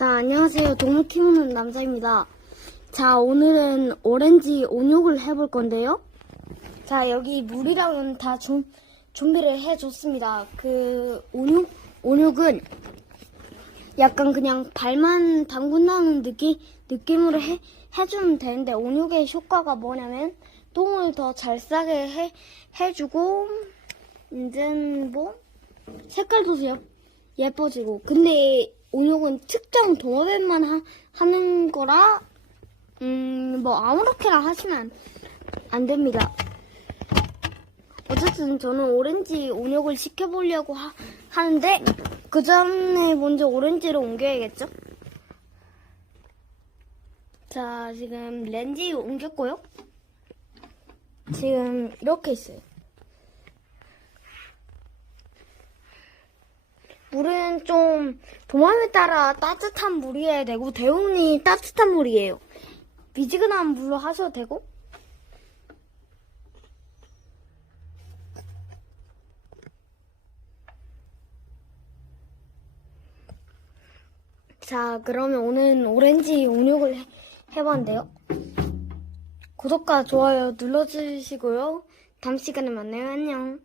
자, 안녕하세요. 동물 키우는 남자입니다. 자, 오늘은 오렌지 온육을 해볼 건데요. 자, 여기 물이랑은 다 준, 준비를 해줬습니다. 그, 온육, 온육은 약간 그냥 발만 담근다는 느낌, 느낌으로 해, 해주면 되는데, 온육의 효과가 뭐냐면, 똥을 더 잘 싸게 해, 해주고, 이제 뭐, 색깔도 예, 예뻐지고. 근데 온육은 특정 동업에만 하, 하는 거라, 음, 뭐 아무렇게나 하시면 안 됩니다. 어쨌든 저는 오렌지 온육을 시켜보려고 하, 하는데, 그 전에 먼저 오렌지를 옮겨야겠죠? 자, 지금 렌즈 옮겼고요. 지금 이렇게 있어요. 물은 좀 도마에 따라 따뜻한 물이어야 되고 대웅이 따뜻한 물이에요. 미지근한 물로 하셔도 되고 자 그러면 오늘 오렌지 온육을 해- 해봤는데요. 구독과 좋아요 눌러주시고요. 다음 시간에 만나요. 안녕.